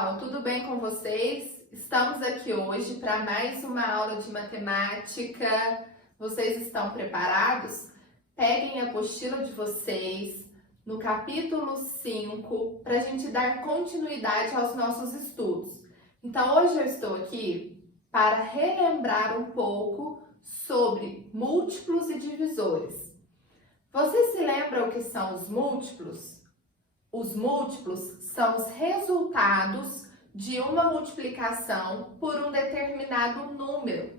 pessoal, tudo bem com vocês? Estamos aqui hoje para mais uma aula de matemática. Vocês estão preparados? Peguem a apostila de vocês no capítulo 5 para a gente dar continuidade aos nossos estudos. Então, hoje eu estou aqui para relembrar um pouco sobre múltiplos e divisores. Vocês se lembram o que são os múltiplos? Os múltiplos são os resultados de uma multiplicação por um determinado número.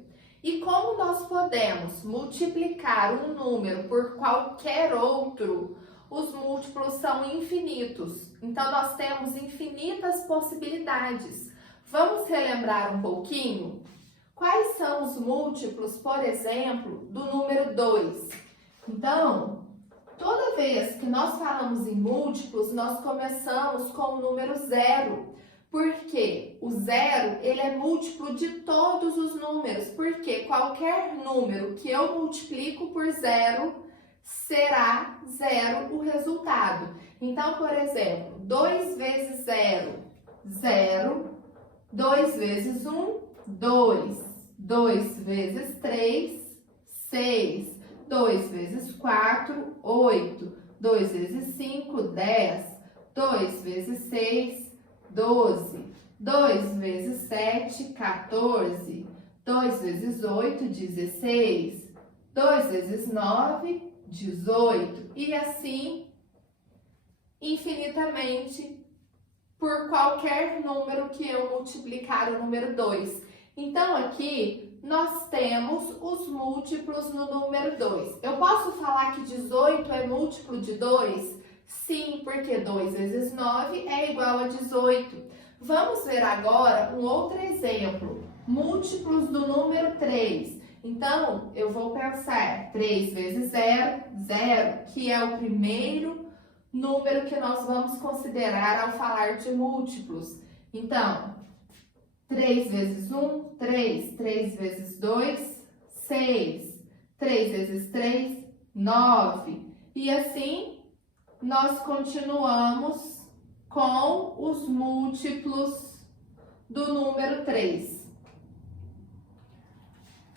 E como nós podemos multiplicar um número por qualquer outro, os múltiplos são infinitos. Então, nós temos infinitas possibilidades. Vamos relembrar um pouquinho? Quais são os múltiplos, por exemplo, do número 2? Então, toda vez que nós falamos em múltiplos, nós começamos com o número 0, porque o 0 ele é múltiplo de todos os números, porque qualquer número que eu multiplico por 0 será 0 o resultado. Então, por exemplo, 2 vezes 0, 0, 2 vezes 1, 2, 2 vezes 3, 6, 2 vezes 4, 8. 2 vezes 5, 10. 2 vezes 6, 12. 2 vezes 7, 14. 2 vezes 8, 16. 2 vezes 9, 18. E assim, infinitamente, por qualquer número que eu multiplicar o número 2. Então, aqui, nós temos os múltiplos no número 2. Eu posso falar que 18 é múltiplo de 2? Sim, porque 2 vezes 9 é igual a 18. Vamos ver agora um outro exemplo. Múltiplos do número 3. Então, eu vou pensar 3 vezes 0, 0, que é o primeiro número que nós vamos considerar ao falar de múltiplos. Então, 3 vezes 1, 3. 3 vezes 2, 6. 3 vezes 3, 9. E assim, nós continuamos com os múltiplos do número 3.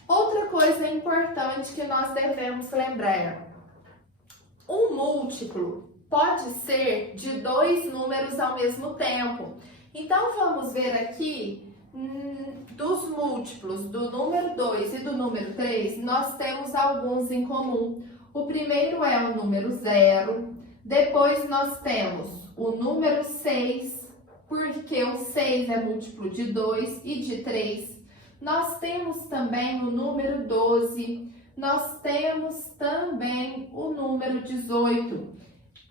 Outra coisa importante que nós devemos lembrar. Um múltiplo pode ser de 2 números ao mesmo tempo. Então, vamos ver aqui dos múltiplos do número 2 e do número 3, nós temos alguns em comum. O primeiro é o número 0, depois nós temos o número 6, porque o 6 é múltiplo de 2 e de 3. Nós temos também o número 12, nós temos também o número 18.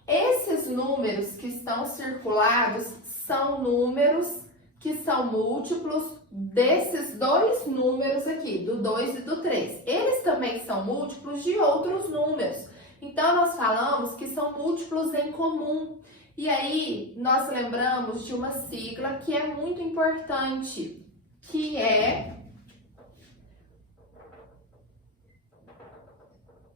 Esses números que estão circulados são números que são múltiplos desses dois números aqui, do 2 e do 3. Eles também são múltiplos de outros números. Então, nós falamos que são múltiplos em comum. E aí, nós lembramos de uma sigla que é muito importante, que é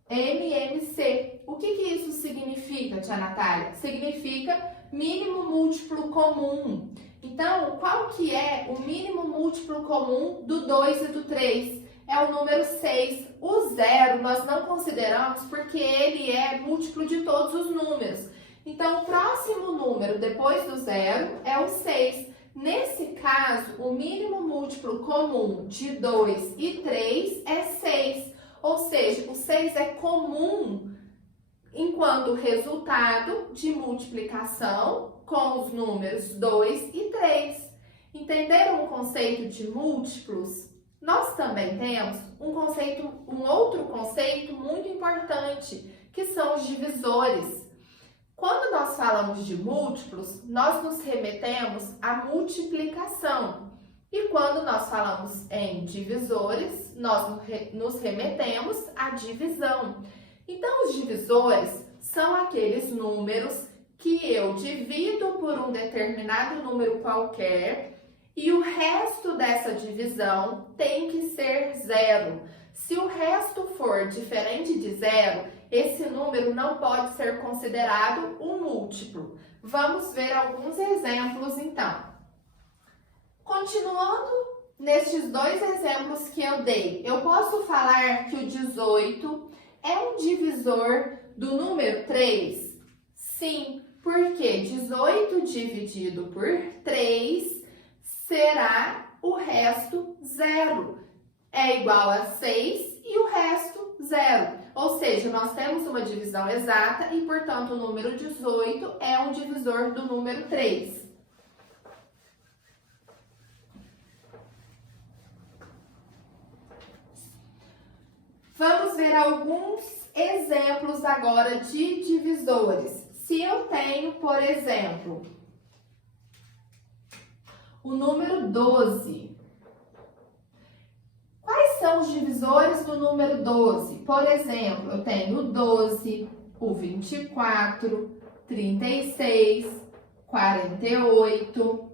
MMC. O que isso significa, tia Natália? Significa mínimo múltiplo comum. Então, qual que é o mínimo múltiplo comum do 2 e do 3? É o número 6. O 0 nós não consideramos porque ele é múltiplo de todos os números. Então, o próximo número depois do 0 é o 6. Nesse caso, o mínimo múltiplo comum de 2 e 3 é 6. Ou seja, o 6 é comum enquanto resultado de multiplicação com os números 2 e 3. Entenderam o conceito de múltiplos? Nós também temos um outro conceito muito importante, que são os divisores. Quando nós falamos de múltiplos, nós nos remetemos à multiplicação. E quando nós falamos em divisores, nós nos remetemos à divisão. Então, os divisores são aqueles números que eu divido por um determinado número qualquer e o resto dessa divisão tem que ser 0. Se o resto for diferente de 0, esse número não pode ser considerado um múltiplo. Vamos ver alguns exemplos então. Continuando nestes dois exemplos que eu dei, eu posso falar que o 18 é um divisor do número 3? Sim, porque 18 dividido por 3 será o resto 0. É igual a 6 e o resto 0. Ou seja, nós temos uma divisão exata e, portanto, o número 18 é um divisor do número 3. Vamos ver alguns exemplos agora de divisores. Se eu tenho, por exemplo, o número 12. Quais são os divisores do número 12? Por exemplo, eu tenho o 12, o 24, 36, 48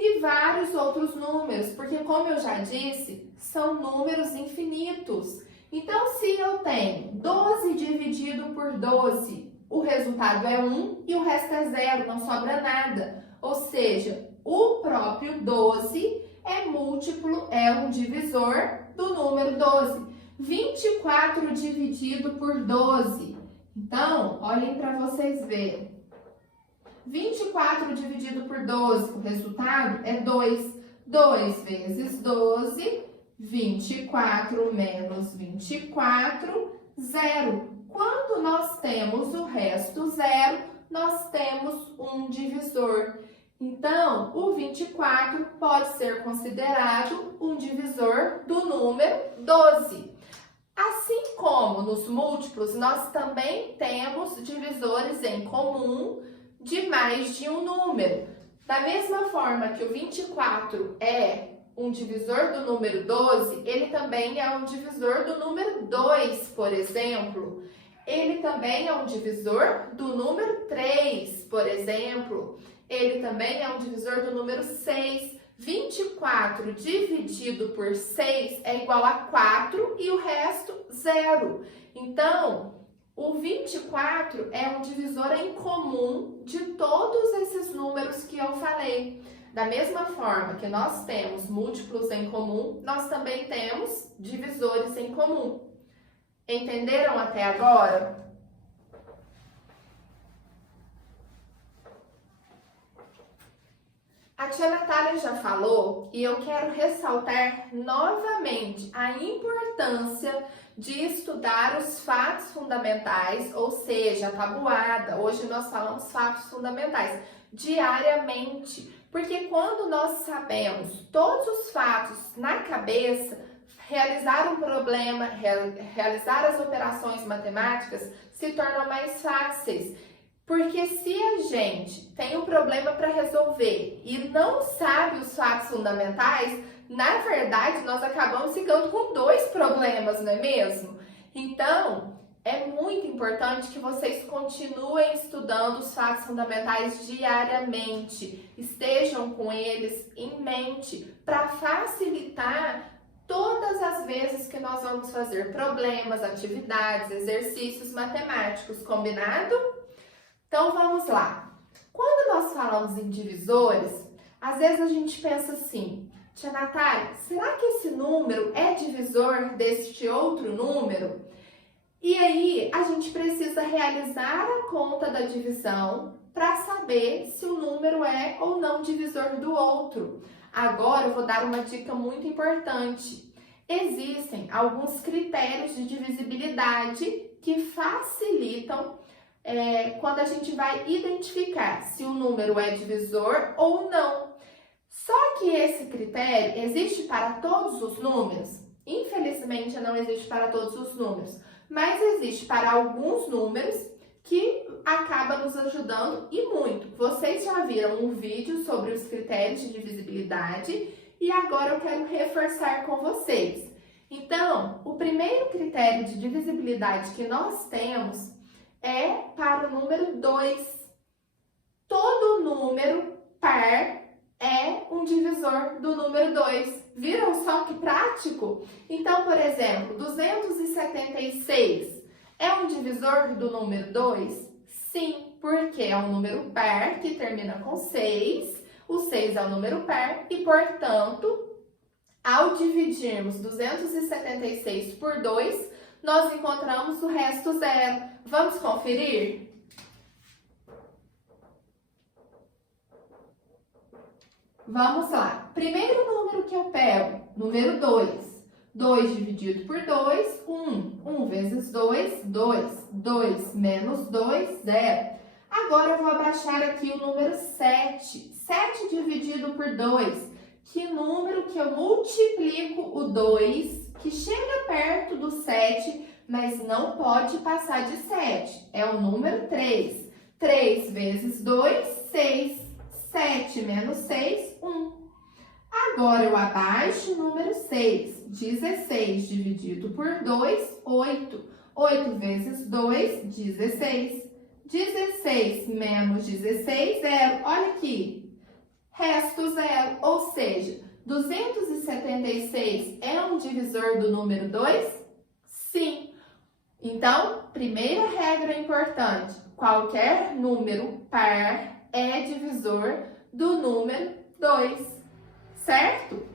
e vários outros números, porque como eu já disse, são números infinitos. Então, se eu tenho 12 dividido por 12, o resultado é 1 e o resto é 0, não sobra nada. Ou seja, o próprio 12 é múltiplo, é um divisor do número 12. 24 dividido por 12. Então, olhem para vocês verem. 24 dividido por 12, o resultado é 2. 2 vezes 12, 24 menos 24, 0. Quando nós temos o resto 0, nós temos um divisor. Então, o 24 pode ser considerado um divisor do número 12. Assim como nos múltiplos, nós também temos divisores em comum de mais de um número. Da mesma forma que o 24 é um divisor do número 12, ele também é um divisor do número 2, por exemplo. Ele também é um divisor do número 3, por exemplo. Ele também é um divisor do número 6. 24 dividido por 6 é igual a 4 e o resto 0. Então, o 24 é um divisor em comum de todos esses números que eu falei. Da mesma forma que nós temos múltiplos em comum, nós também temos divisores em comum. Entenderam até agora? A tia Natália já falou e eu quero ressaltar novamente a importância de estudar os fatos fundamentais, ou seja, a tabuada. Hoje nós falamos fatos fundamentais diariamente, porque quando nós sabemos todos os fatos na cabeça, realizar um problema, realizar as operações matemáticas se tornam mais fáceis. Porque se a gente tem um problema para resolver e não sabe os fatos fundamentais, na verdade nós acabamos ficando com dois problemas, não é mesmo? Então, é muito importante que vocês continuem estudando os fatos fundamentais diariamente. Estejam com eles em mente para facilitar todas as vezes que nós vamos fazer problemas, atividades, exercícios matemáticos, combinado? Então, vamos lá. Quando nós falamos em divisores, às vezes a gente pensa assim, tia Natália, será que esse número é divisor deste outro número? E aí, a gente precisa realizar a conta da divisão para saber se o número é ou não divisor do outro. Agora, eu vou dar uma dica muito importante. Existem alguns critérios de divisibilidade que facilitam quando a gente vai identificar se o número é divisor ou não. Só que esse critério existe para todos os números? Infelizmente, não existe para todos os números, mas existe para alguns números que acaba nos ajudando e muito. Vocês já viram um vídeo sobre os critérios de divisibilidade e agora eu quero reforçar com vocês. Então, o primeiro critério de divisibilidade que nós temos é para o número 2. Todo número par é um divisor do número 2. Viram só que prático? Então, por exemplo, 276 é um divisor do número 2? Sim, porque é um número par que termina com 6. O 6 é um número par e, portanto, ao dividirmos 276 por 2, nós encontramos o resto zero. Vamos conferir? Vamos lá. Primeiro número que eu pego, número 2. 2 dividido por 2, 1. 1 vezes 2, 2. 2 menos 2, 0. Agora eu vou abaixar aqui o número 7. 7 dividido por 2. Que número que eu multiplico o 2, que chega perto do 7, mas não pode passar de 7. É o número 3. 3 vezes 2, 6. 7 menos 6, 1. Agora eu abaixo o número 6. 16 dividido por 2, 8. 8 vezes 2, 16. 16 menos 16, 0. Olha aqui. Resto zero, ou seja, 276 é um divisor do número 2? Sim. Então, primeira regra importante, qualquer número par é divisor do número 2, certo?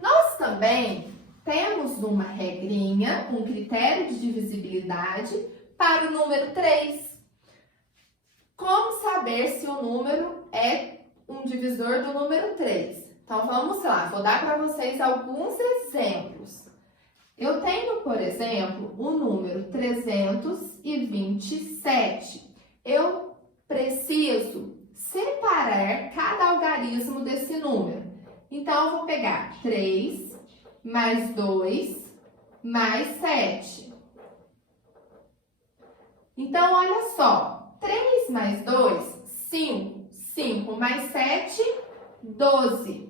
Nós também temos uma regrinha, um critério de divisibilidade para o número 3. Como saber se o número é um divisor do número 3? Então, vamos lá, vou dar para vocês alguns exemplos. Eu tenho, por exemplo, o número 327. Eu preciso separar cada algarismo desse número. Então, eu vou pegar 3 mais 2 mais 7. Então, olha só, 3 mais 2, 5. 5 mais 7, 12.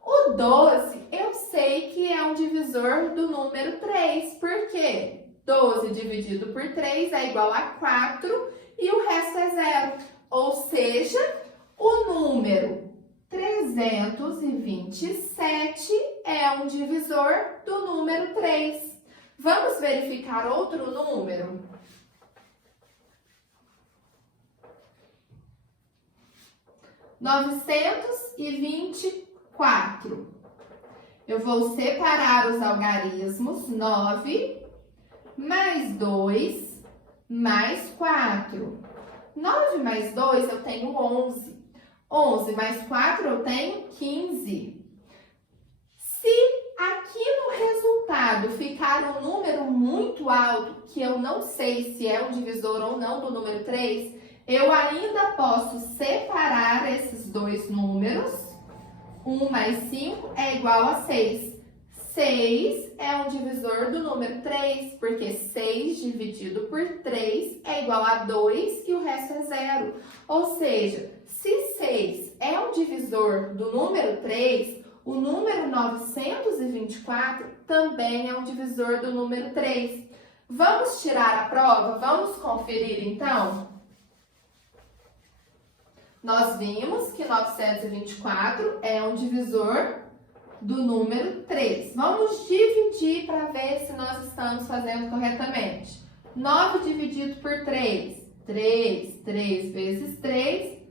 O 12, eu sei que é um divisor do número 3. Por quê? 12 dividido por 3 é igual a 4 e o resto é zero. Ou seja, o número 327 é um divisor do número 3. Vamos verificar outro número? (924). Eu vou separar os algarismos. 9 mais 2 mais 4. 9 mais 2 eu tenho 11. 11 mais 4 eu tenho 15. Se aqui no resultado ficar um número muito alto, que eu não sei se é um divisor ou não do número 3, eu ainda posso separar esses dois números. 1 mais 5 é igual a 6. 6 é um divisor do número 3, porque 6 dividido por 3 é igual a 2 e o resto é zero. Ou seja, se 6 é um divisor do número 3, o número 924 também é um divisor do número 3. Vamos tirar a prova? Vamos conferir então? Nós vimos que 924 é um divisor do número 3. Vamos dividir para ver se nós estamos fazendo corretamente. 9 dividido por 3. 3. 3 vezes 3,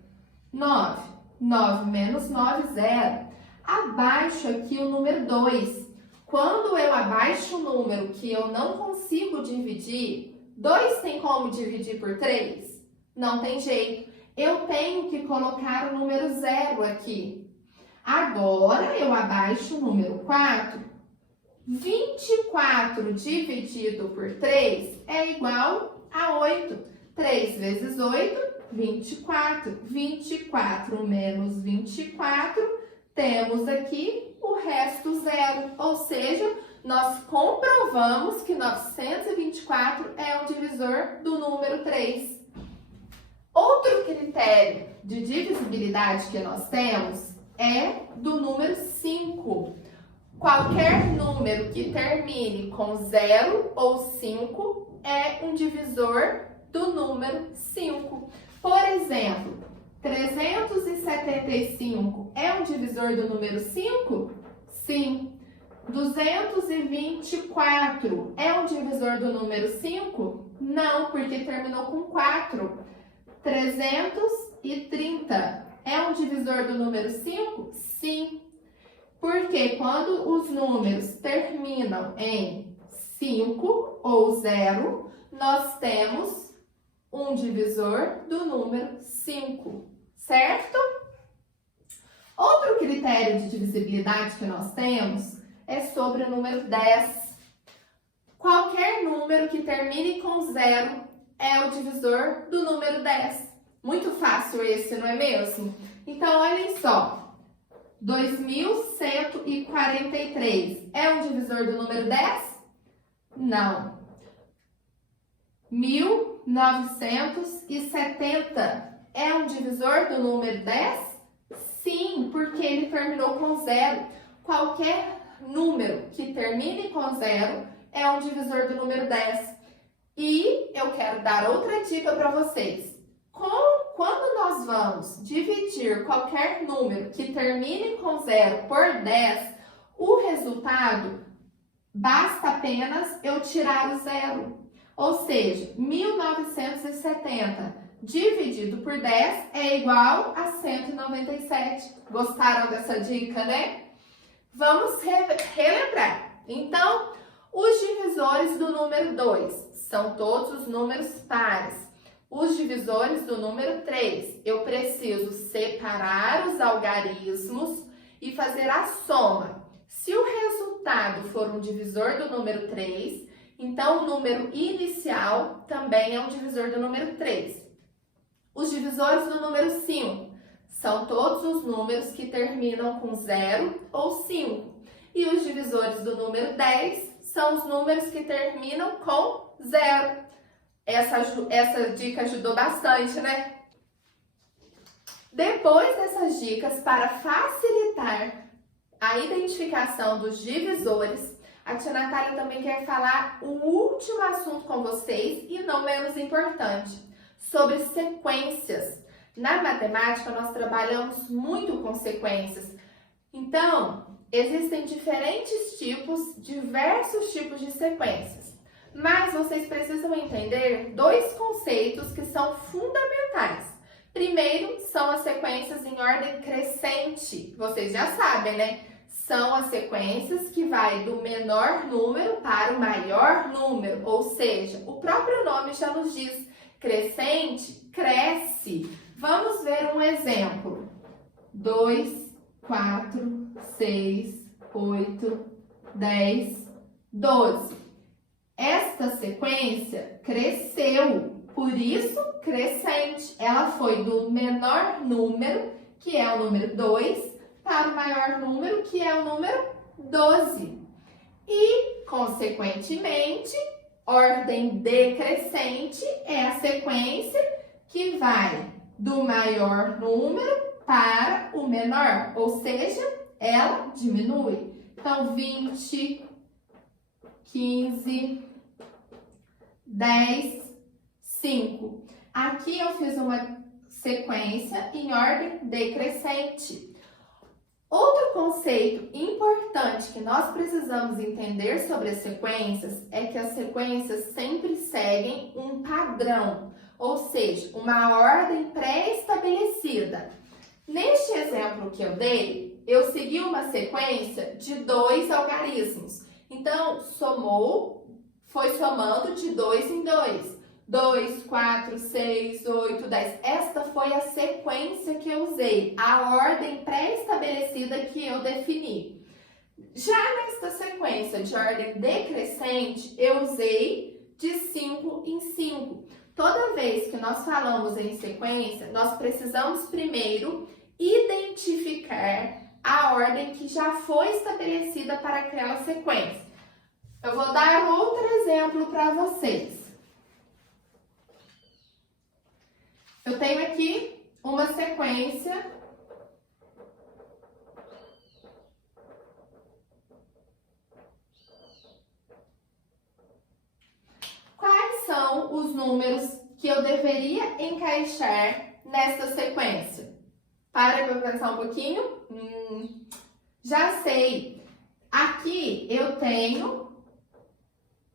9. 9 menos 9, 0. Abaixo aqui o número 2. Quando eu abaixo o número que eu não consigo dividir, 2 tem como dividir por 3? Não tem jeito. Eu tenho que colocar o número 0 aqui. Agora, eu abaixo o número 4. 24 dividido por 3 é igual a 8. 3 vezes 8, 24. 24 menos 24, temos aqui o resto zero. Ou seja, nós comprovamos que 924 é um divisor do número 3. Outro critério de divisibilidade que nós temos é do número 5. Qualquer número que termine com 0 ou 5 é um divisor do número 5. Por exemplo, 375 é um divisor do número 5? Sim. 224 é um divisor do número 5? Não, porque terminou com 4. 330 é um divisor do número 5? Sim. Porque quando os números terminam em 5 ou 0, nós temos um divisor do número 5, certo? Outro critério de divisibilidade que nós temos é sobre o número 10. Qualquer número que termine com 0 é o divisor do número 10. Muito fácil esse, não é mesmo? Então, olhem só. 2.143 é um divisor do número 10? Não. 1.970 é um divisor do número 10? Sim, porque ele terminou com 0. Qualquer número que termine com 0 é um divisor do número 10. E eu quero dar outra dica para vocês. Quando nós vamos dividir qualquer número que termine com 0 por 10, o resultado basta apenas eu tirar o 0. Ou seja, 1970 dividido por 10 é igual a 197. Gostaram dessa dica, né? Vamos relembrar. Então, os divisores do número 2 são todos os números pares. Os divisores do número 3, eu preciso separar os algarismos e fazer a soma. Se o resultado for um divisor do número 3, então o número inicial também é um divisor do número 3. Os divisores do número 5 são todos os números que terminam com 0 ou 5. E os divisores do número 10 são os números que terminam com 0. Essa dica ajudou bastante, né? Depois dessas dicas, para facilitar a identificação dos divisores, a tia Natália também quer falar o último assunto com vocês, e não menos importante, sobre sequências. Na matemática, nós trabalhamos muito com sequências. Então, existem diversos tipos de sequências. Mas vocês precisam entender dois conceitos que são fundamentais. Primeiro, são as sequências em ordem crescente. Vocês já sabem, né? São as sequências que vai do menor número para o maior número. Ou seja, o próprio nome já nos diz, crescente, cresce. Vamos ver um exemplo. 2, 4, 6, 8, 10, 12. Esta sequência cresceu, por isso crescente. Ela foi do menor número, que é o número 2, para o maior número, que é o número 12. E, consequentemente, ordem decrescente é a sequência que vai do maior número para o menor, ou seja, ela diminui. Então, 20, 15, 10, 5. Aqui eu fiz uma sequência em ordem decrescente. Outro conceito importante que nós precisamos entender sobre as sequências é que as sequências sempre seguem um padrão, ou seja, uma ordem pré-estabelecida. Neste exemplo que eu dei, eu segui uma sequência de 2 algarismos. Então, foi somando de 2 em 2. 2, 4, 6, 8, 10. Esta foi a sequência que eu usei, a ordem pré-estabelecida que eu defini. Já nesta sequência de ordem decrescente, eu usei de 5 em 5. Toda vez que nós falamos em sequência, nós precisamos primeiro identificar a ordem que já foi estabelecida para aquela sequência. Eu vou dar outro exemplo para vocês. Eu tenho aqui uma sequência Quais são os números que eu deveria encaixar nesta sequência? Para pensar um pouquinho. Já sei. Aqui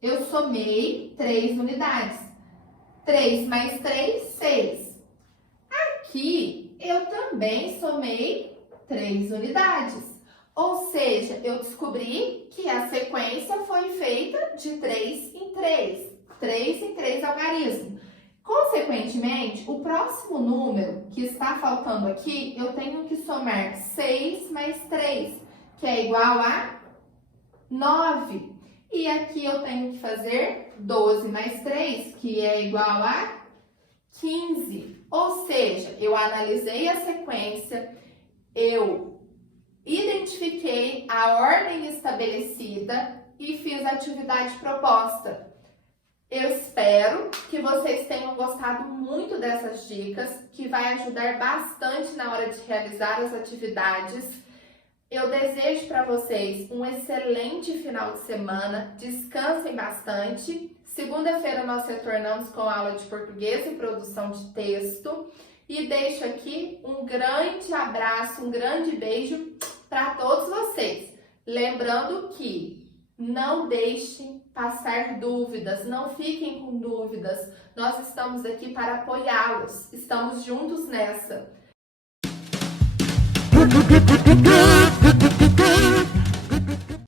eu somei 3 unidades. 3 mais 3, 6. Aqui aqui, eu também somei 3 unidades. Ou seja, eu descobri que a sequência foi feita de 3 em 3. 3 em 3 algarismos. Consequentemente, o próximo número que está faltando aqui, eu tenho que somar 6 mais 3, que é igual a 9. E aqui eu tenho que fazer 12 mais 3, que é igual a 15. Ou seja, eu analisei a sequência, eu identifiquei a ordem estabelecida e fiz a atividade proposta. Eu espero que vocês tenham gostado muito dessas dicas, que vai ajudar bastante na hora de realizar as atividades. Eu desejo para vocês um excelente final de semana, descansem bastante. Segunda-feira nós retornamos com a aula de português e produção de texto. E deixo aqui um grande abraço, um grande beijo para todos vocês. Lembrando que não deixem passar dúvidas, não fiquem com dúvidas. Nós estamos aqui para apoiá-los. Estamos juntos nessa.